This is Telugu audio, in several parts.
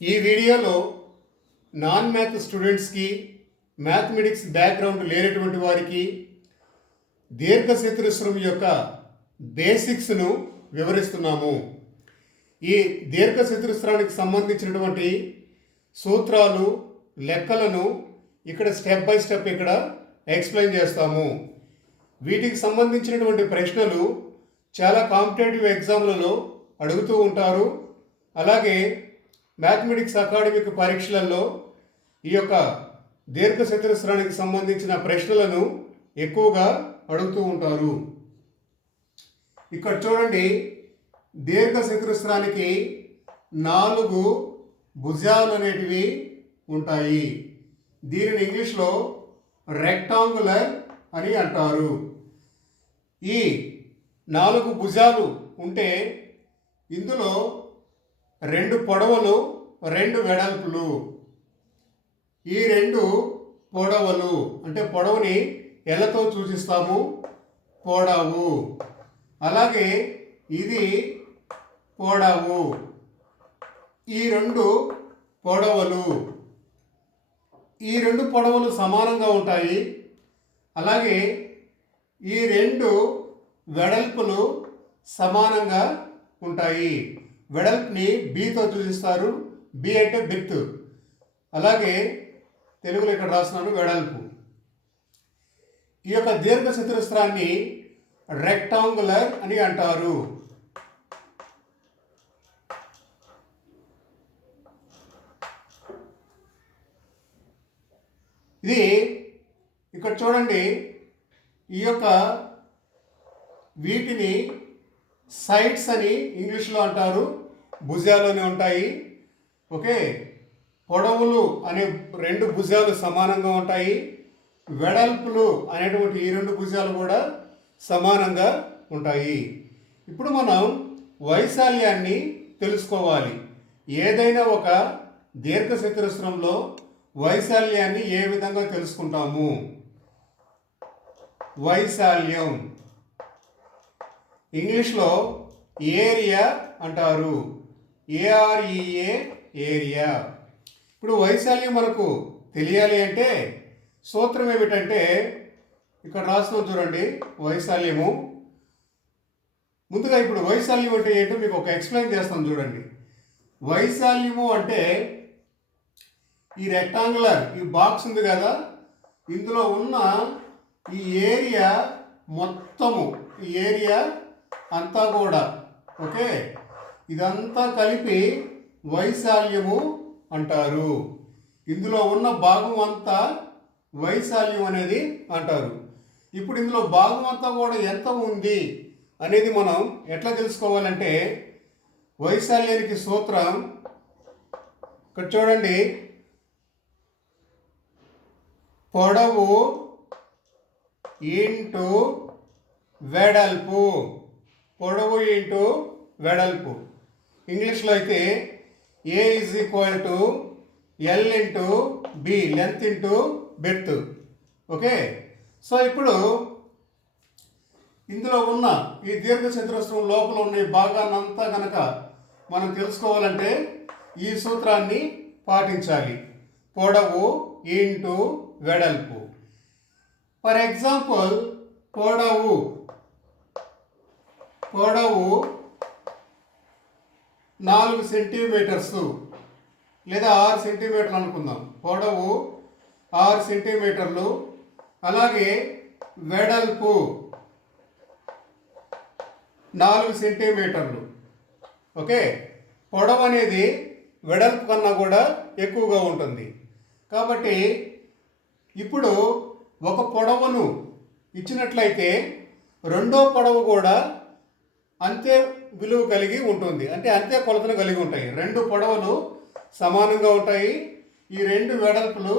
ఈ వీడియోలో నాన్ మ్యాథ్ స్టూడెంట్స్కి మ్యాథమెటిక్స్ బ్యాక్గ్రౌండ్ లేనటువంటి వారికి దీర్ఘచతురస్రం యొక్క బేసిక్స్ను వివరిస్తున్నాము. ఈ దీర్ఘచతురస్రానికి సంబంధించినటువంటి సూత్రాలు, లెక్కలను ఇక్కడ స్టెప్ బై స్టెప్ ఇక్కడ ఎక్స్ప్లెయిన్ చేస్తాము. వీటికి సంబంధించినటువంటి ప్రశ్నలు చాలా కాంపిటేటివ్ ఎగ్జామ్లలో అడుగుతూ ఉంటారు. అలాగే మ్యాథమెటిక్స్ అకాడమిక్ పరీక్షలలో ఈ యొక్క దీర్ఘచతురస్రానికి సంబంధించిన ప్రశ్నలను ఎక్కువగా అడుగుతూ ఉంటారు. ఇక్కడ చూడండి, దీర్ఘచతురస్రానికి 4 భుజాలు అనేటివి ఉంటాయి. దీనిని ఇంగ్లీష్లో రెక్టాంగులర్ అని అంటారు. ఈ 4 భుజాలు ఉంటే ఇందులో 2 పొడవులు, 2 వెడల్పులు. ఈ 2 పొడవులు అంటే పొడవుని ఎలతో సూచిస్తాము, పొడవు. అలాగే ఇది పొడవు. ఈ 2 పొడవులు, ఈ 2 పొడవులు సమానంగా ఉంటాయి. అలాగే ఈ 2 వెడల్పులు సమానంగా ఉంటాయి. వెడల్పుని బీతో సూచిస్తారు. బి అంటే బిత్. అలాగే తెలుగులో ఇక్కడ రాస్తున్నాను వెడల్పు. ఈ యొక్క దీర్ఘచతురస్రాన్ని రెక్టాంగులర్ అని అంటారు. ఇది ఇక్కడ చూడండి, ఈ యొక్క వీటిని సైడ్స్ అని ఇంగ్లీష్లో అంటారు. భుజాలునే ఉంటాయి. ఓకే, పొడవులు అనే 2 భుజాలు సమానంగా ఉంటాయి. వెడల్పులు అనేటువంటి ఈ 2 భుజాలు కూడా సమానంగా ఉంటాయి. ఇప్పుడు మనం వైశాల్యాన్ని తెలుసుకోవాలి. ఏదైనా ఒక దీర్ఘచతురస్రంలో వైశాల్యాన్ని ఏ విధంగా తెలుసుకుంటాము? వైశాల్యం ఇంగ్లీష్లో ఏరియా అంటారు. ఏఆర్ఈఏ, ఏరియా. ఇప్పుడు వైశాల్యం మనకు తెలియాలి అంటే సూత్రం ఏమిటంటే ఇక్కడ రాస్తున్నాం చూడండి, వైశాల్యము. ముందుగా ఇప్పుడు వైశాల్యం అంటే ఏంటో మీకు ఒక ఎక్స్ప్లెయిన్ చేస్తాం చూడండి. వైశాల్యము అంటే ఈ రెక్టాంగులర్ ఈ బాక్స్ ఉంది కదా, ఇందులో ఉన్న ఈ ఏరియా మొత్తము, ఈ ఏరియా అంతా కూడా, ఓకే, ఇదంతా కలిపి వైశాల్యము అంటారు. ఇందులో ఉన్న భాగం అంతా వైశాల్యం అనేది అంటారు. ఇప్పుడు ఇందులో భాగం అంతా కూడా ఎంత ఉంది అనేది మనం ఎట్లా తెలుసుకోవాలంటే వైశాల్యానికి సూత్రం ఇక్కడ చూడండి, పొడవు ఇంటూ వెడల్పు. పొడవు ఇంటూ వెడల్పు. ఇంగ్లీష్లో అయితే A is equal to L into B, length into breadth. Okay, so ఇప్పుడు ఇందులో ఉన్న ఈ దీర్ఘచతురస్రం లోపల ఉన్న ఈ భాగాన్నంతా కనుక మనం తెలుసుకోవాలంటే ఈ సూత్రాన్ని పాటించాలి. పొడవు ఇంటూ వెడల్పు. ఫర్ ఎగ్జాంపుల్, పొడవు 4 సెంటీమీటర్స్ లేదా 6 సెంటీమీటర్లు అనుకుందాం. పొడవు 6 సెంటీమీటర్లు. అలాగే వెడల్పు 4 సెంటీమీటర్లు. ఓకే, పొడవు అనేది వెడల్పు కన్నా కూడా ఎక్కువగా ఉంటుంది. కాబట్టి ఇప్పుడు ఒక పొడవును ఇచ్చినట్లయితే రెండో పొడవు కూడా అంతే విలువ కలిగి ఉంటుంది, అంటే అంతే కొలతను కలిగి ఉంటాయి. 2 పొడవులు సమానంగా ఉంటాయి. ఈ 2 వెడల్పులు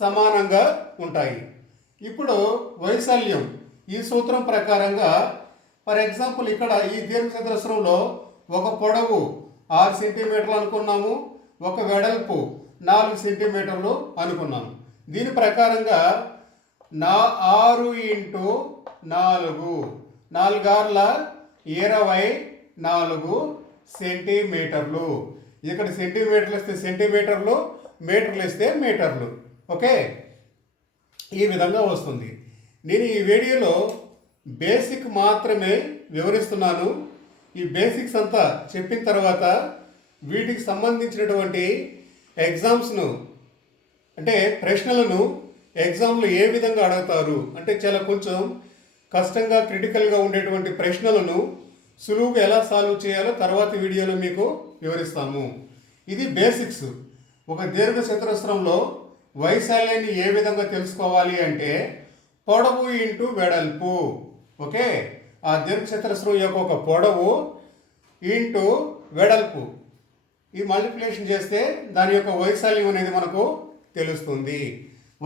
సమానంగా ఉంటాయి. ఇప్పుడు వైశాల్యం ఈ సూత్రం ప్రకారంగా, ఫర్ ఎగ్జాంపుల్ ఇక్కడ ఈ దీర్ఘచతురస్రంలో ఒక పొడవు 6 సెంటీమీటర్లు అనుకున్నాము, ఒక వెడల్పు 4 సెంటీమీటర్లు అనుకున్నాము. దీని ప్రకారంగా 6 ఇంటూ 4, 4 ఆర్ల 24 సెంటీమీటర్లు. ఇక్కడ సెంటీమీటర్లు ఇస్తే సెంటీమీటర్లు, మీటర్లు ఇస్తే మీటర్లు. ఓకే, ఈ విధంగా వస్తుంది. నేను ఈ వీడియోలో బేసిక్ మాత్రమే వివరిస్తున్నాను. ఈ బేసిక్స్ అంతా చెప్పిన తర్వాత వీటికి సంబంధించినటువంటి ఎగ్జామ్స్ను అంటే ప్రశ్నలను ఎగ్జామ్లో ఏ విధంగా అడుగుతారు అంటే చాలా కొంచెం కష్టంగా క్రిటికల్గా ఉండేటువంటి ప్రశ్నలను సులువుగా ఎలా సాల్వ్ చేయాలో తర్వాత వీడియోలో మీకు వివరిస్తాము. ఇది బేసిక్స్. ఒక దీర్ఘ చతురస్రంలో వైశాల్యాన్ని ఏ విధంగా తెలుసుకోవాలి అంటే పొడవు ఇంటూ వెడల్పు. ఓకే, ఆ దీర్ఘ చతురస్రం యొక్క ఒక పొడవు ఇంటూ వెడల్పు ఈ మల్టిప్లికేషన్ చేస్తే దాని యొక్క వైశాల్యం అనేది మనకు తెలుస్తుంది.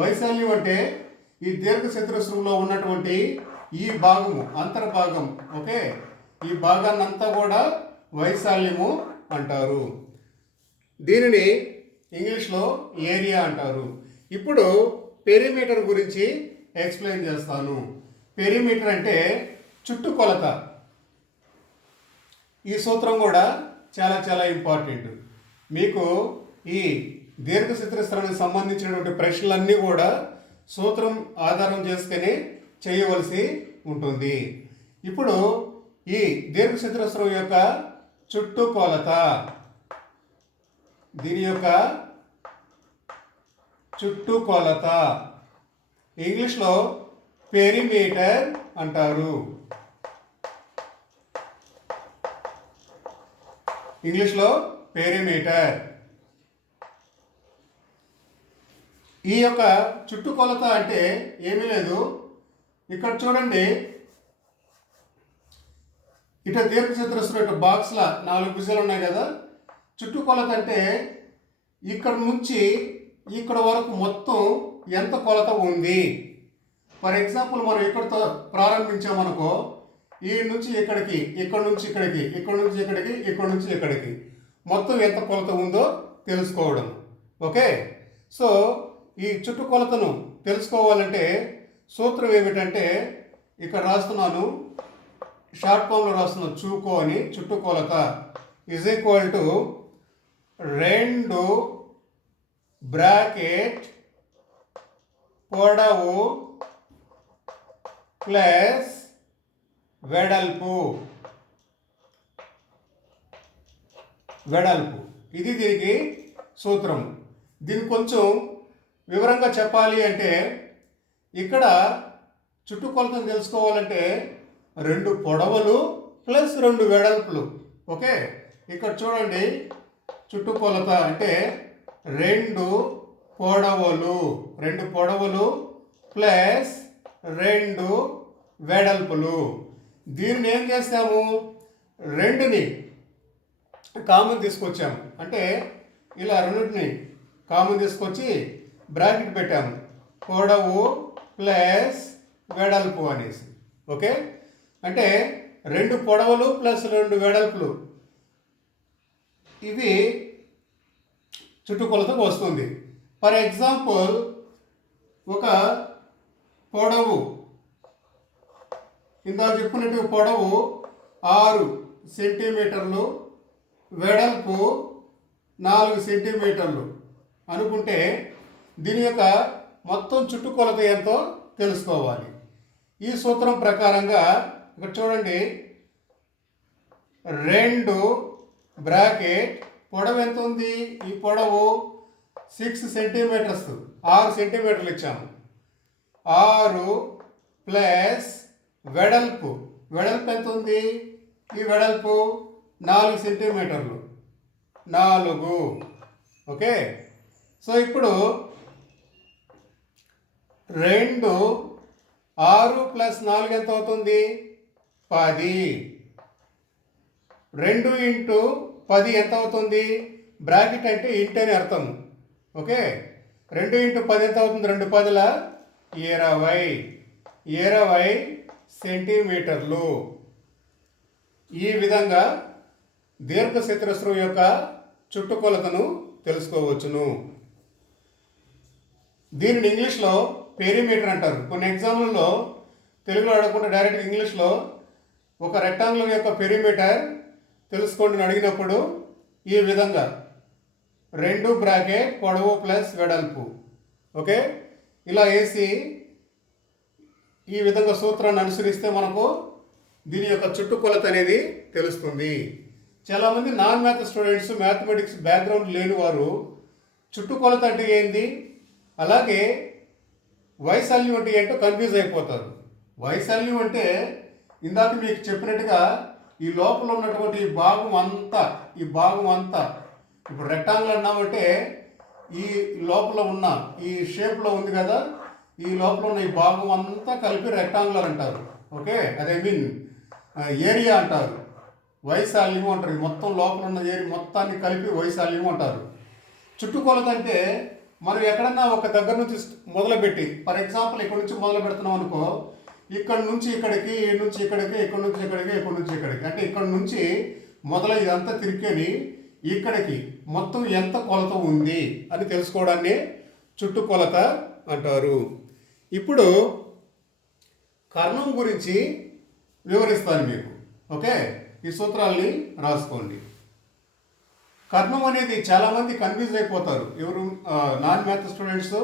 వైశాల్యం అంటే ఈ దీర్ఘ చతురస్రంలో ఉన్నటువంటి ఈ భాగము అంతర్భాగం. ఓకే, ఈ భాగాన్ని అంతా కూడా వైశాల్యము అంటారు. దీనిని ఇంగ్లీష్లో ఏరియా అంటారు. ఇప్పుడు పెరిమీటర్ గురించి ఎక్స్ప్లెయిన్ చేస్తాను. పెరిమీటర్ అంటే చుట్టుకొలత. ఈ సూత్రం కూడా చాలా చాలా ఇంపార్టెంట్. మీకు ఈ దీర్ఘ చతురస్రానికి సంబంధించినటువంటి ప్రశ్నలన్నీ కూడా సూత్రం ఆధారం చేసుకుని చేయవలసి ఉంటుంది. ఇప్పుడు ఈ దీర్ఘ చతురస్రం యొక్క చుట్టుకొలత, దీని యొక్క చుట్టుకొలత ఇంగ్లీష్లో పెరిమీటర్ అంటారు. ఇంగ్లీష్లో పెరిమీటర్. ఈ యొక్క చుట్టుకొలత అంటే ఏమీ లేదు. ఇక్కడ చూడండి, ఇటు దీర్ఘ చతురస్రం ఇటు బాక్స్ల 4 భుజాలు ఉన్నాయి కదా. చుట్టుకొలత అంటే ఇక్కడ నుంచి ఇక్కడ వరకు మొత్తం ఎంత కొలత ఉంది. ఫర్ ఎగ్జాంపుల్ మనం ఇక్కడితో ప్రారంభించామనుకో, ఈ నుంచి ఇక్కడికి, ఇక్కడ నుంచి ఇక్కడికి, ఇక్కడ నుంచి ఇక్కడికి, ఇక్కడ నుంచి ఇక్కడికి మొత్తం ఎంత కొలత ఉందో తెలుసుకోవడం. ఓకే, సో ఈ చుట్టుకొలతను తెలుసుకోవాలంటే సూత్రం ఏమిటంటే ఇక్కడ రాస్తున్నాను, షార్ట్ ఫామ్లో రాస్తున్నాను, చూకో అని. చుట్టుకొలత ఈజ్ ఈక్వల్ టు 2 బ్రాకెట్ పొడవు ప్లస్ వెడల్పు. ఇది దీనికి సూత్రం. దీన్ని కొంచెం వివరంగా చెప్పాలి అంటే ఇక్కడ చుట్టుకొలతను తెలుసుకోవాలంటే 2 పొడవులు ప్లస్ 2 వెడల్పులు. ఓకే, ఇక్కడ చూడండి, చుట్టుకొలత అంటే 2 పొడవులు ప్లస్ 2 వెడల్పులు. దీన్ని ఏం చేస్తాము, 2ని కామన్ తీసుకొచ్చాము. అంటే ఇలా రెండింటిని కామన్ తీసుకొచ్చి బ్రాకెట్ పెట్టాము, పొడవు ప్లస్ వెడల్పు అనేసి. ఓకే, అంటే 2 పొడవులు ప్లస్ 2 వెడల్పులు ఇవి చుట్టుకొలతకు వస్తుంది. ఫర్ ఎగ్జాంపుల్, ఒక పొడవు ఇందాక చెప్పుకున్నట్టు పొడవు 6 సెంటీమీటర్లు, వెడల్పు 4 సెంటీమీటర్లు అనుకుంటే దీని యొక్క మొత్తం చుట్టుకొలత ఎంతో తెలుసుకోవాలి. ఈ సూత్రం ప్రకారంగా ఇక్కడ చూడండి, 2 బ్రాకెట్ పొడవు ఎంత ఉంది, ఈ పొడవు 6 సెంటీమీటర్స్, 6 సెంటీమీటర్లు ఇచ్చాము. 6 ప్లస్ వెడల్పు ఎంత ఉంది, ఈ వెడల్పు 4 సెంటీమీటర్లు, 4. ఓకే, సో ఇప్పుడు 2 6 ప్లస్ 4 ఎంత అవుతుంది, 10. 2 ఇంటూ 10 ఎంత అవుతుంది, బ్రాకెట్ అంటే ఇంటి అని అర్థం. ఓకే, 2 ఇంటూ 10 ఎంత అవుతుంది, 2 10ల 20 సెంటీమీటర్లు. ఈ విధంగా దీర్ఘ చతురస్రం యొక్క చుట్టుకొలతను తెలుసుకోవచ్చును. దీనిని ఇంగ్లీష్లో పెరిమీటర్ అంటారు. కొన్ని ఎగ్జామ్లలో తెలుగులో అడగకుండా డైరెక్ట్ ఇంగ్లీష్లో ఒక రెక్టాంగులర్ యొక్క పెరిమీటర్ తెలుసుకోండి అడిగినప్పుడు ఈ విధంగా 2 బ్రాకెట్ పొడవు ప్లస్ వెడల్పు. ఓకే, ఇలా వేసి ఈ విధంగా సూత్రాన్ని అనుసరిస్తే మనకు దీని యొక్క చుట్టుకొలత అనేది తెలుస్తుంది. చాలామంది non math students, mathematics background లేని వారు చుట్టుకొలత అంటే ఏంది, అలాగే వైశాల్యం అంటే ఏంటో కన్ఫ్యూజ్ అయిపోతారు. వైశాల్యం అంటే ఇందాక మీకు చెప్పినట్టుగా ఈ లోపల ఉన్నటువంటి ఈ భాగం అంతా ఇప్పుడు రెక్టాంగిల్ అన్నామంటే ఈ లోపల ఉన్న ఈ షేప్లో ఉంది కదా, ఈ లోపల ఉన్న ఈ భాగం అంతా కలిపి రెక్టాంగులర్ అంటారు. ఓకే, అదే మీన్ ఏరియా అంటారు, వైశాల్యము అంటారు. ఈ మొత్తం లోపల ఉన్న ఏరియా మొత్తాన్ని కలిపి వైశాల్యము అంటారు. చుట్టుకొలత అంటే మనం ఎక్కడన్నా ఒక దగ్గర నుంచి మొదలుపెట్టి, ఫర్ ఎగ్జాంపుల్ ఇక్కడ నుంచి మొదలు పెడుతున్నాం అనుకో, ఇక్కడ నుంచి ఇక్కడికి, ఈ నుంచి ఇక్కడికి, ఇక్కడ నుంచి ఇక్కడికి, ఇక్కడ నుంచి ఇక్కడికి, అంటే ఇక్కడ నుంచి మొదలు ఇదంతా తిరిగి ఇక్కడికి మొత్తం ఎంత కొలత ఉంది అని తెలుసుకోవడాన్ని చుట్టుకొలత అంటారు. ఇప్పుడు కర్ణం గురించి వివరిస్తాను మీకు. ఓకే, ఈ సూత్రాల్ని రాసుకోండి. కర్ణం అనేది చాలామంది కన్ఫ్యూజ్ అయిపోతారు, ఎవరు non math students,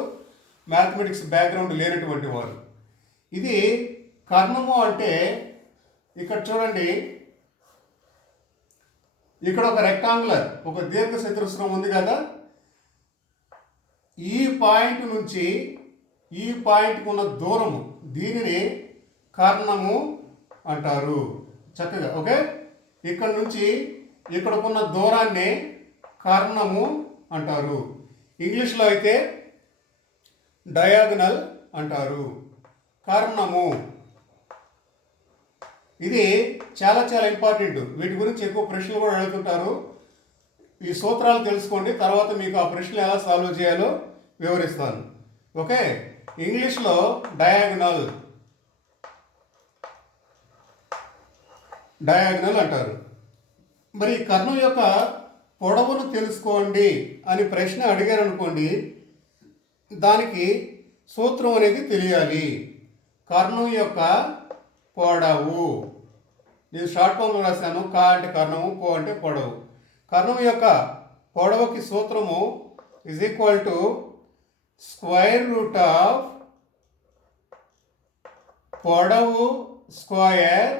mathematics background లేనటువంటి వారు. ఇది కర్ణము అంటే ఇక్కడ చూడండి, ఇక్కడ ఒక రెక్టాంగులర్, ఒక దీర్ఘ చతురస్రం ఉంది కదా, ఈ పాయింట్ నుంచి ఈ పాయింట్కి ఉన్న దూరము, దీనిని కర్ణము అంటారు. చక్కగా ఓకే, ఇక్కడ నుంచి ఇక్కడకున్న దూరాన్ని కర్ణము అంటారు. ఇంగ్లీష్లో అయితే డయాగనల్ అంటారు. కర్ణము ఇది చాలా చాలా ఇంపార్టెంట్. వీటి గురించి ఎక్కువ ప్రశ్నలు కూడా అడుగుతుంటారు. ఈ సూత్రాలు తెలుసుకోండి, తర్వాత మీకు ఆ ప్రశ్నలు ఎలా సాల్వ్ చేయాలో వివరిస్తాను. ఓకే, ఇంగ్లీష్లో డయాగనల్ అంటారు. మరి కర్ణం యొక్క పొడవును తెలుసుకోండి అని ప్రశ్న అడిగారు అనుకోండి, దానికి సూత్రం అనేది తెలియాలి. కర్ణం యొక్క పొడవు, నేను షార్ట్ ఫామ్లో రాశాను. కా అంటే కర్ణము, పో అంటే పొడవు. కర్ణం యొక్క పొడవుకి సూత్రము is equal to square root of పొడవు స్క్వేర్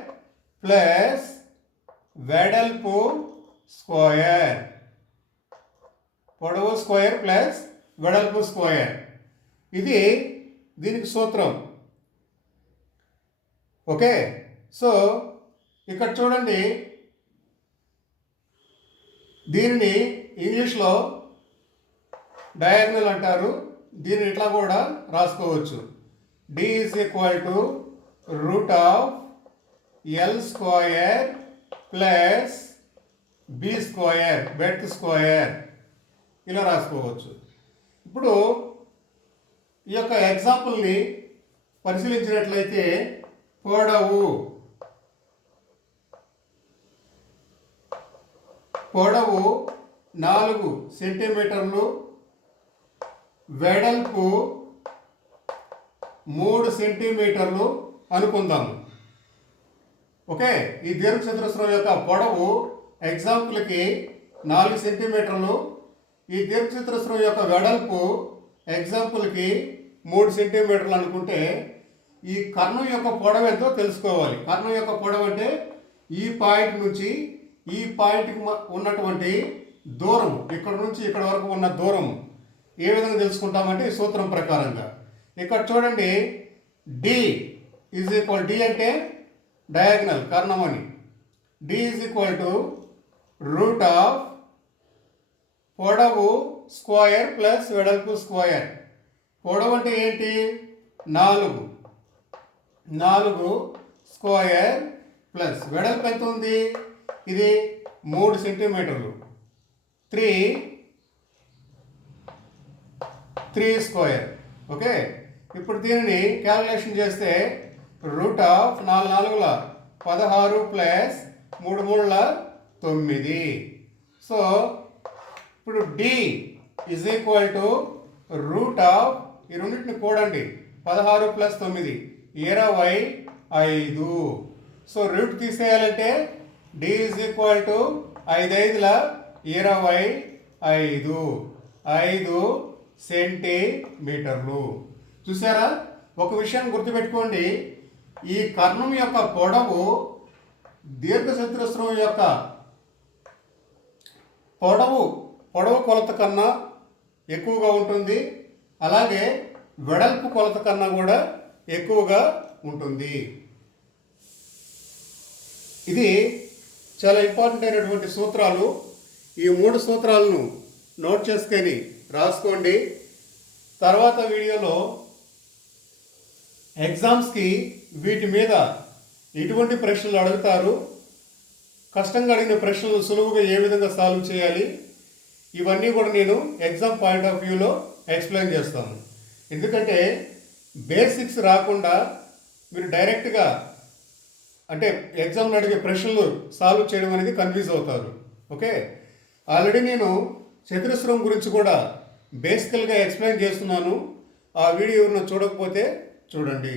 ప్లస్ వెడల్పు స్క్వేర్. పొడవు స్క్వేర్ ప్లస్ వెడల్పు స్క్వేర్, ఇది దీనికి సూత్రం. ఓకే, సో ఇక్కడ చూడండి, దీనిని ఇంగ్లీష్లో డయాగనల్ అంటారు. దీన్ని ఇట్లా కూడా రాసుకోవచ్చు. D is equal to root of L square plus B square, breadth square, ఇలా రాసుకోవచ్చు. ఇప్పుడు ఈ యొక్క ఎగ్జాంపుల్ని పరిశీలించినట్లయితే, పొడవు 4 సెంటీమీటర్లు, వెడల్పు 3 సెంటీమీటర్లు అనుకుందాము. ఓకే, ఈ దీర్ఘచతురస్రం యొక్క పొడవు ఎగ్జాంపుల్కి 4 సెంటీమీటర్లు, ఈ దీర్ఘచతురస్రం యొక్క వెడల్పు ఎగ్జాంపుల్కి 3 సెంటీమీటర్లు అనుకుంటే, ఈ కర్ణం యొక్క పొడవు ఎంతో తెలుసుకోవాలి. కర్ణం యొక్క పొడవు అంటే ఈ పాయింట్ నుంచి ఈ పాయింట్కి ఉన్నటువంటి దూరము, ఇక్కడ నుంచి ఇక్కడ వరకు ఉన్న దూరము ఏ విధంగా తెలుసుకుంటామంటే ఈ సూత్రం ప్రకారంగా. ఇక్కడ చూడండి, డి ఈజ్ ఈక్వల్, డి అంటే డయాగనల్, కర్ణం అని. D is equal to root of పొడవు స్క్వేర్ ప్లస్ వెడల్పు స్క్వేర్. పొడవు అంటే ఏంటి, 4 స్క్వేర్ ప్లస్ వెడల్పు ఎంత ఉంది, ఇది 3 సెంటీమీటర్లు, 3 స్క్వేర్. ఓకే, ఇప్పుడు దీనిని క్యాలిక్యులేషన్ చేస్తే రూట్ ఆఫ్ 4 16 ప్లస్ 3 9. సో ఇప్పుడు D is equal to root of, ఈ రెండింటిని కూడండి, 16 ప్లస్ 9 25. సో రూట్ తీసేయాలంటే డి ఈజ్ ఈక్వల్ టు 5 5 25, ఐదు 5 సెంటీమీటర్లు. చూసారా? ఒక విషయాన్ని గుర్తుపెట్టుకోండి, ఈ కర్ణం యొక్క పొడవు దీర్ఘచతురస్రం యొక్క పొడవు కొలత కన్నా ఎక్కువగా ఉంటుంది, అలాగే వెడల్పు కొలత కన్నా కూడా ఎక్కువగా ఉంటుంది. ఇది చాలా ఇంపార్టెంట్ అయినటువంటి సూత్రాలు. ఈ 3 సూత్రాలను నోట్ చేసుకొని రాసుకోండి. తర్వాత వీడియోలో ఎగ్జామ్స్కి వీటి మీద ఎటువంటి ప్రశ్నలు అడుగుతారు, కష్టంగా అడిగిన ప్రశ్నలు సులువుగా ఏ విధంగా సాల్వ్ చేయాలి, ఇవన్నీ కూడా నేను ఎగ్జామ్ పాయింట్ ఆఫ్ వ్యూలో ఎక్స్ప్లెయిన్ చేస్తాను. ఎందుకంటే బేసిక్స్ రాకుండా మీరు డైరెక్ట్గా అంటే ఎగ్జామ్లో అడిగే ప్రశ్నలు సాల్వ్ చేయడం అనేది కన్ఫ్యూజ్ అవుతారు. ఓకే, ఆల్రెడీ నేను చతురస్రం గురించి కూడా బేసికల్గా ఎక్స్ప్లెయిన్ చేస్తున్నాను. ఆ వీడియో ఎవరైనా చూడకపోతే చూడండి.